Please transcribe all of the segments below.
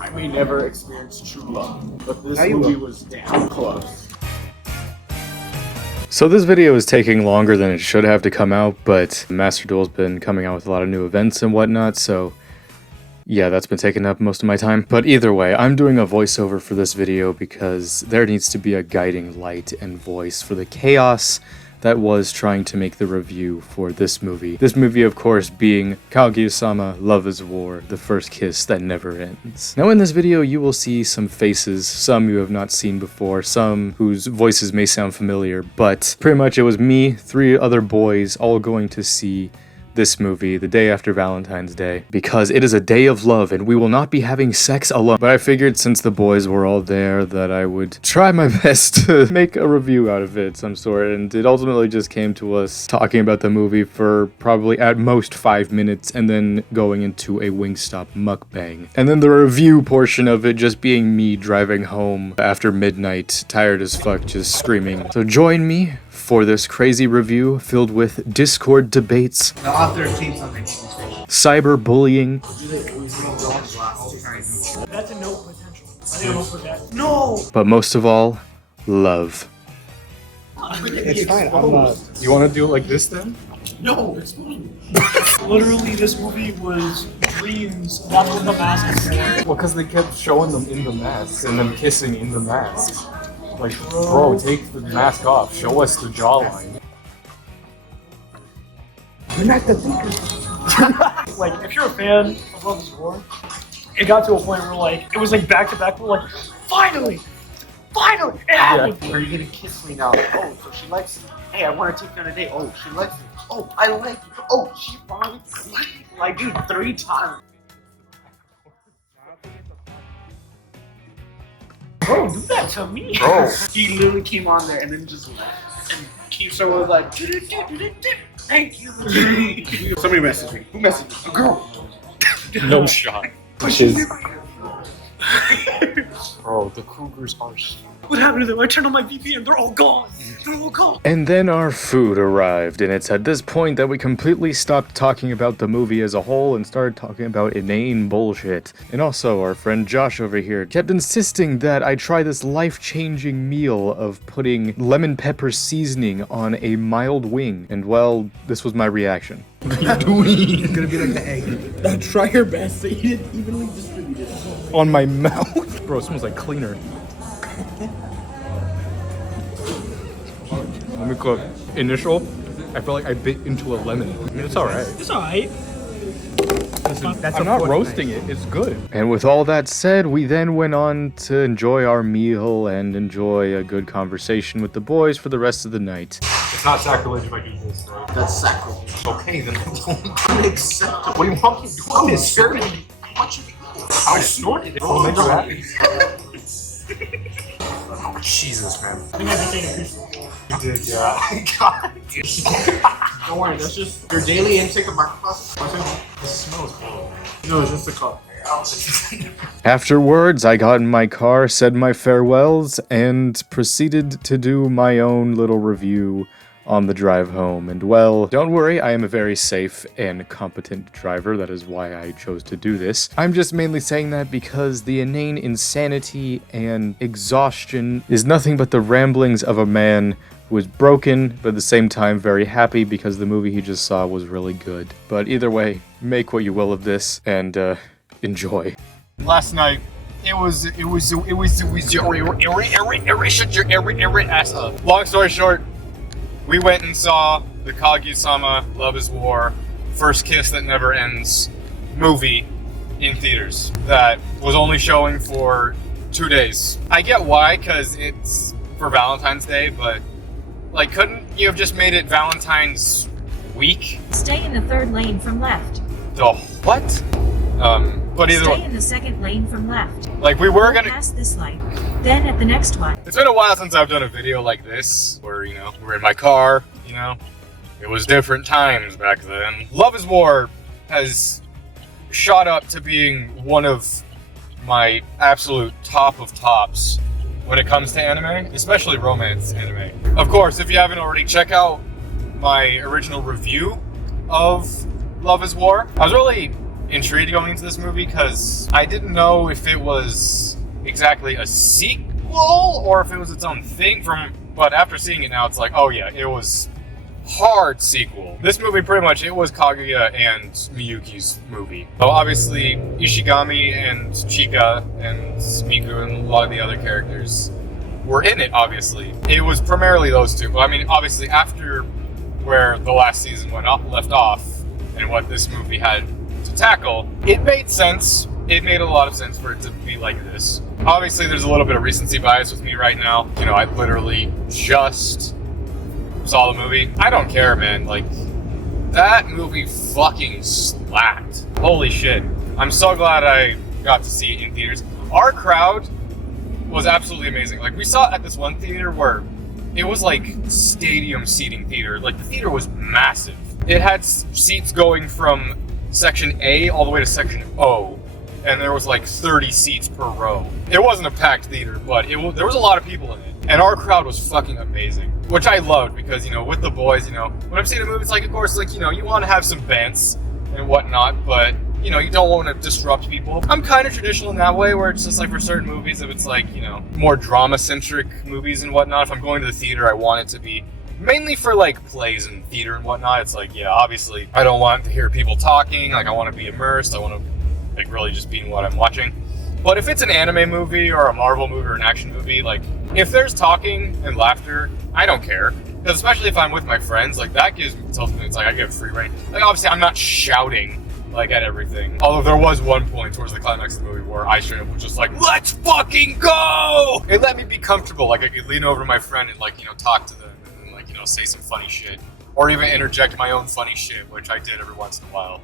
I may never experience true love, but this movie was damn close. So this video is taking longer than it should have to come out, but Master Duel's been coming out with a lot of new events and whatnot, so yeah, that's been taking up most of my time. But either way, I'm doing a voiceover for this video because there needs to be a guiding light and voice for the chaos that was trying to make the review for this movie. This movie, of course, being Kaguya Sama, Love is War, the first kiss that never ends. Now in this video, you will see some faces, some you have not seen before, some whose voices may sound familiar, but pretty much it was me, 3 other boys, all going to see this movie the day after Valentine's Day because it is a day of love and we will not be having sex alone. But I figured since the boys were all there that I would try my best to make a review out of it some sort, and it ultimately just came to us talking about the movie for probably at most 5 minutes and then going into a Wingstop mukbang. And then the review portion of it just being me driving home after midnight, tired as fuck, just screaming. So join me for this crazy review filled with Discord debates, cyberbullying, That's a no potential. I didn't hope for that. No! but most of all, love. It's fine. You want to do it like this then? No, it's fine. Literally, this movie was dreams. That's what the mask is for. Well, because they kept showing them in the masks and them kissing in the masks. Like, bro, take the mask off. Show us the jawline. You're not the thinker. Like, if you're a fan of Love is War, it got to a point where, like, it was like back to back. We're like, finally! Finally! It happened! Are you gonna kiss me now? Oh, so she likes me. Hey, I want to take you on a date. Oh, she likes me. Oh, I like you. Oh, she finally likes me. Like, dude, 3 times. Bro, do that to me. Bro, he literally came on there and then just left. And Keisha was like, thank you. Somebody messaged me. Who messaged me? A girl. No shot. Which is... Bro, the Cougars are What happened to them? I turned on my VPN. They're all gone. They're all gone. And then our food arrived, and it's at this point that we completely stopped talking about the movie as a whole and started talking about inane bullshit. And also, our friend Josh over here kept insisting that I try this life-changing meal of putting lemon pepper seasoning on a mild wing. And well, this was my reaction. It's gonna be like the egg. Now try your best to eat it evenly distributed. On my mouth. Bro, it smells like cleaner. Let me cook. Initial, I feel like I bit into a lemon. I mean, it's alright. It's alright. That's I'm not roasting it, it's good. And with all that said, we then went on to enjoy our meal and enjoy a good conversation with the boys for the rest of the night. It's not sacrilege if I do this, right? That's sacrilege. Okay, then I don't. Unacceptable. What do you want me to do? I'm serving you. I want you to eat. I snorted it. It'll make you happy. Jesus, man. I think I can take a piece. You did, yeah. God. Don't worry, that's just your daily intake of microplastics. It smells good. No, it's just a cup. Afterwards, I got in my car, said my farewells, and proceeded to do my own little review on the drive home. And well, don't worry, I am a very safe and competent driver. That is why I chose to do this. I'm just mainly saying that because the inane insanity and exhaustion is nothing but the ramblings of a man who is broken, but at the same time very happy because the movie he just saw was really good. But either way, make what you will of this and enjoy. Last night, shut your ass up. Long story short, we went and saw the Kaguya Sama, Love is War, First Kiss That Never Ends movie in theaters that was only showing for 2 days. I get why, because it's for Valentine's Day, but like, couldn't you have just made it Valentine's week? Stay in the 3rd lane from left. The what? But either Stay way, in the 2nd lane from left. like we were Go gonna. past this light. Then at the next one. It's been a while since I've done a video like this, where, you know, we're in my car, you know. It was different times back then. Love is War has shot up to being one of my absolute top of tops when it comes to anime, especially romance anime. Of course, if you haven't already, check out my original review of Love is War. I was really intrigued going into this movie because I didn't know if it was exactly a sequel or if it was its own thing. But after seeing it now, it's like, oh yeah, it was hard sequel. This movie pretty much, it was Kaguya and Miyuki's movie. So obviously Ishigami and Chika and Miku and a lot of the other characters were in it, obviously. It was primarily those two. But I mean, obviously after where the last season left off and what this movie had to tackle, it made sense. It made a lot of sense for it to be like this. Obviously there's a little bit of recency bias with me right now. You know, I literally just saw the movie. I don't care, man. Like, that movie fucking slapped. Holy shit. I'm so glad I got to see it in theaters. Our crowd was absolutely amazing. Like, we saw it at this one theater where it was like stadium seating theater. Like, the theater was massive. It had seats going from section A all the way to section O. And there was like 30 seats per row. It wasn't a packed theater, but there was a lot of people in it. And our crowd was fucking amazing, which I loved because, you know, with the boys, you know, when I'm seeing a movie, it's like, of course, like, you know, you want to have some bands and whatnot, but, you know, you don't want to disrupt people. I'm kind of traditional in that way, where it's just like for certain movies, if it's like, you know, more drama-centric movies and whatnot, if I'm going to the theater, I want it to be mainly for like plays and theater and whatnot. It's like, yeah, obviously, I don't want to hear people talking. Like, I want to be immersed. I want to like really just be in what I'm watching. But if it's an anime movie or a Marvel movie or an action movie, like, if there's talking and laughter, I don't care. Because especially if I'm with my friends, like, that tells me, it's like I get free reign. Like, obviously, I'm not shouting, like, at everything. Although there was one point towards the climax of the movie where I straight up was just like, let's fucking go! It let me be comfortable. Like, I could lean over to my friend and, like, you know, talk to them and, like, you know, say some funny shit. Or even interject my own funny shit, which I did every once in a while.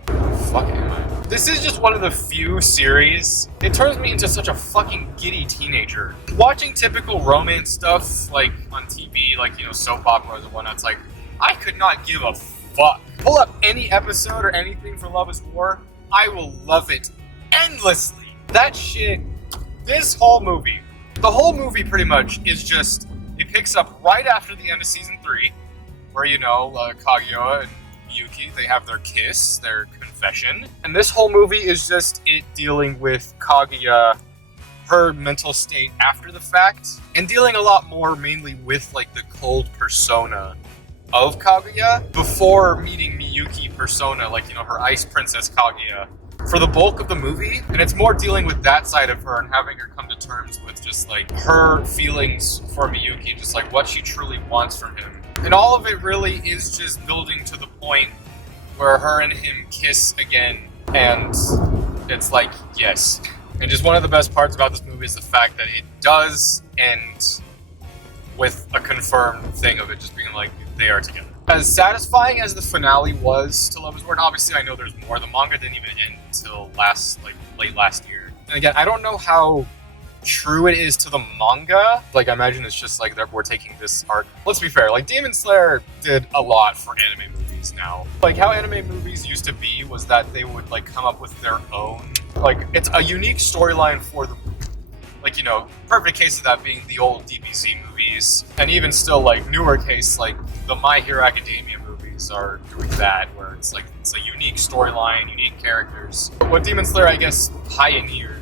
Fucking am I? This is just one of the few series. It turns me into such a fucking giddy teenager. Watching typical romance stuff, like, on TV, like, you know, soap operas and whatnot, it's like, I could not give a fuck. Pull up any episode or anything for Love is War, I will love it endlessly. That shit, this whole movie, the whole movie pretty much is just, it picks up right after the end of season 3, where, you know, Kaguya and Miyuki, they have their kiss, their confession. And this whole movie is just it dealing with Kaguya, her mental state after the fact, and dealing a lot more mainly with, like, the cold persona of Kaguya before meeting Miyuki persona, like, you know, her ice princess Kaguya, for the bulk of the movie. And it's more dealing with that side of her and having her come to terms with just, like, her feelings for Miyuki, just, like, what she truly wants from him. And all of it really is just building to the point where her and him kiss again, and it's like, yes. And just one of the best parts about this movie is the fact that it does end with a confirmed thing of it just being like, they are together. As satisfying as the finale was to Love is War, and obviously I know there's more, the manga didn't even end until late last year. And again, I don't know how true it is to the manga. Like, I imagine it's just like we're taking this arc. Let's be fair, like, Demon Slayer did a lot for anime movies now. Like, how anime movies used to be was that they would, like, come up with their own, like, it's a unique storyline for the, like, you know, perfect case of that being the old DBZ movies, and even still, like, newer case, like the My Hero Academia movies are doing that, where it's like, it's a unique storyline, unique characters. What Demon Slayer, I guess, pioneered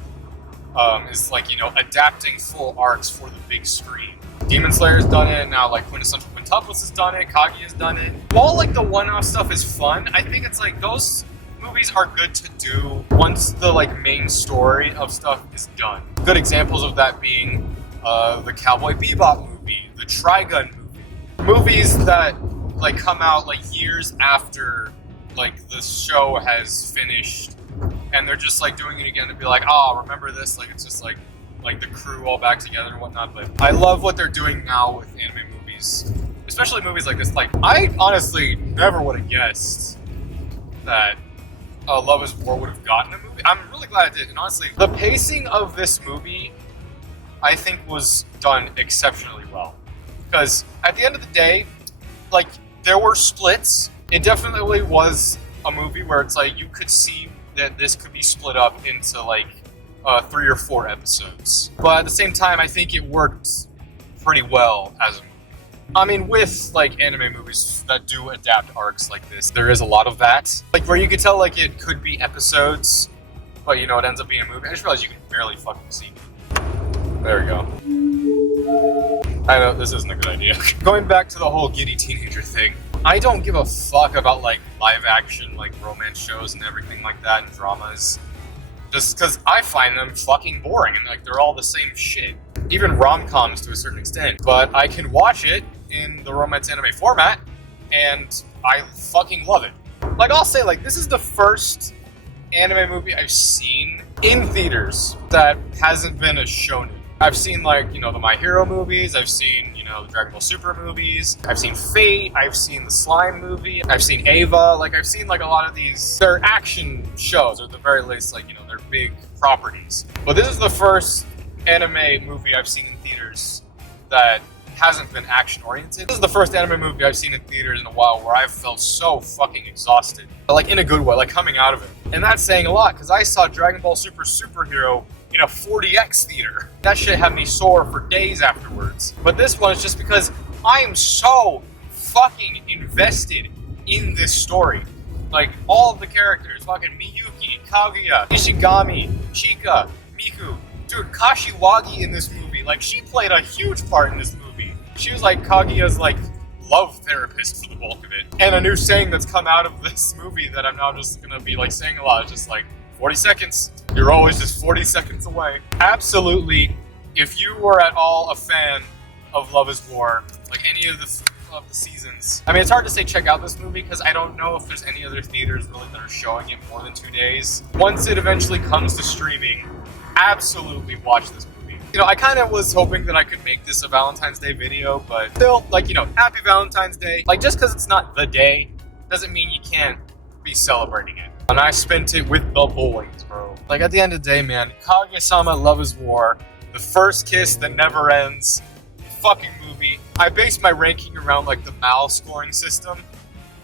is, like, you know, adapting full arcs for the big screen. Demon Slayer's done it, now, like, Quintessential Quintuplets has done it, Kaguya's done it. While, like, the one-off stuff is fun, I think it's like, those movies are good to do once the, like, main story of stuff is done. Good examples of that being the Cowboy Bebop movie, the Trigun movie. Movies that, like, come out, like, years after, like, the show has finished, and they're just, like, doing it again to be like, oh, remember this? Like, it's just like the crew all back together and whatnot. But I love what they're doing now with anime movies, especially movies like this. Like, I honestly never would have guessed that Love is War would have gotten a movie. I'm really glad it did. And honestly, the pacing of this movie, I think, was done exceptionally well. Because at the end of the day, like, there were splits. It definitely was a movie where it's like, you could see that this could be split up into, like, 3 or 4 episodes. But at the same time, I think it worked pretty well as a movie. I mean, with like anime movies that do adapt arcs like this, there is a lot of that. Like where you could tell like it could be episodes, but you know, it ends up being a movie. I just realized you can barely fucking see me. There we go. I know this isn't a good idea. Going back to the whole giddy teenager thing, I don't give a fuck about like live action like romance shows and everything like that and dramas. Just because I find them fucking boring and like they're all the same shit. Even rom-coms to a certain extent. But I can watch it in the romance anime format and I fucking love it. Like I'll say like this is the first anime movie I've seen in theaters that hasn't been a shonen. I've seen like, you know, the My Hero movies, I've seen, you know, the Dragon Ball Super movies, I've seen Fate, I've seen the Slime movie, I've seen Ava, like I've seen like a lot of these, they're action shows, or at the very least, like, you know, they're big properties. But this is the first anime movie I've seen in theaters that hasn't been action oriented. This is the first anime movie I've seen in theaters in a while where I've felt so fucking exhausted. But like in a good way, like coming out of it. And that's saying a lot, because I saw Dragon Ball Super Superhero in a 40X theater. That shit had me sore for days afterwards. But this one is just because I am so fucking invested in this story. Like, all of the characters, fucking Miyuki, Kaguya, Ishigami, Chika, Miku. Dude, Kashiwagi in this movie, like, she played a huge part in this movie. She was like Kaguya's, like, love therapist for the bulk of it. And a new saying that's come out of this movie that I'm now just gonna be, like, saying a lot is just, like, 40 seconds. You're always just 40 seconds away. Absolutely, if you were at all a fan of Love is War, like any of the seasons, I mean, it's hard to say check out this movie because I don't know if there's any other theaters really that are showing it more than 2 days. Once it eventually comes to streaming, absolutely watch this movie. You know, I kind of was hoping that I could make this a Valentine's Day video, but still, like, you know, happy Valentine's Day. Like, just because it's not the day doesn't mean you can't be celebrating it. And I spent it with the boys, bro. Like, at the end of the day, man, Kaguya Sama Love is War, the first kiss that never ends, fucking movie. I based my ranking around, like, the MAL scoring system,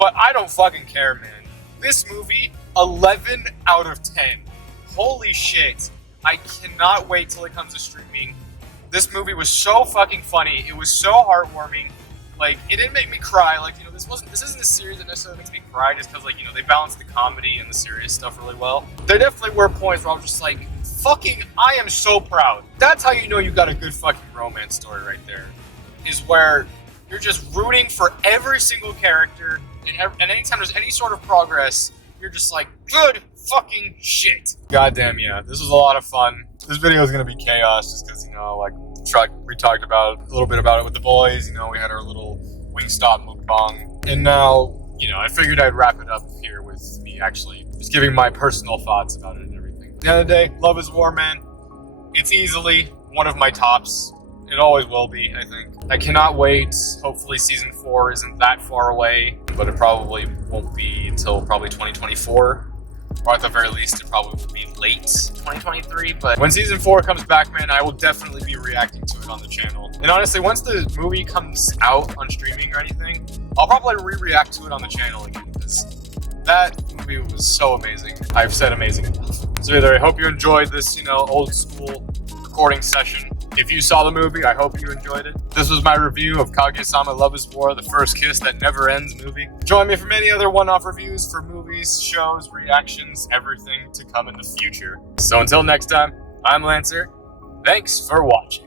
but I don't fucking care, man. This movie, 11 out of 10. Holy shit. I cannot wait till it comes to streaming. This movie was so fucking funny. It was so heartwarming. Like, it didn't make me cry. Like, you know, this isn't a series that necessarily makes me cry just because, like, you know, they balanced the comedy and the serious stuff really well. There definitely were points where I was just like, fucking, I am so proud. That's how you know you got a good fucking romance story right there. Is where you're just rooting for every single character, and anytime there's any sort of progress, you're just like, good fucking shit. Goddamn, yeah, this was a lot of fun. This video is gonna be chaos just because, you know, like, we talked about a little bit about it with the boys. You know, we had our little Wingstop mukbang. And now, you know, I figured I'd wrap it up here with me actually just giving my personal thoughts about it and everything. At the end of the day, Love is War, man. It's easily one of my tops. It always will be, I think. I cannot wait. Hopefully season 4 isn't that far away, but it probably won't be until probably 2024. Or at the very least, it probably will be late 2023. But when season 4 comes back, man, I will definitely be reacting to it on the channel. And honestly, once the movie comes out on streaming or anything, I'll probably re-react to it on the channel again, because that movie was so amazing. I've said amazing enough. So either I hope you enjoyed this, you know, old school recording session. If you saw the movie, I hope you enjoyed it. This was my review of Kaguya Sama Love is War, the first kiss that never ends movie. Join me for many other one-off reviews for movies, shows, reactions, everything to come in the future. So until next time, I'm Lancer. Thanks for watching.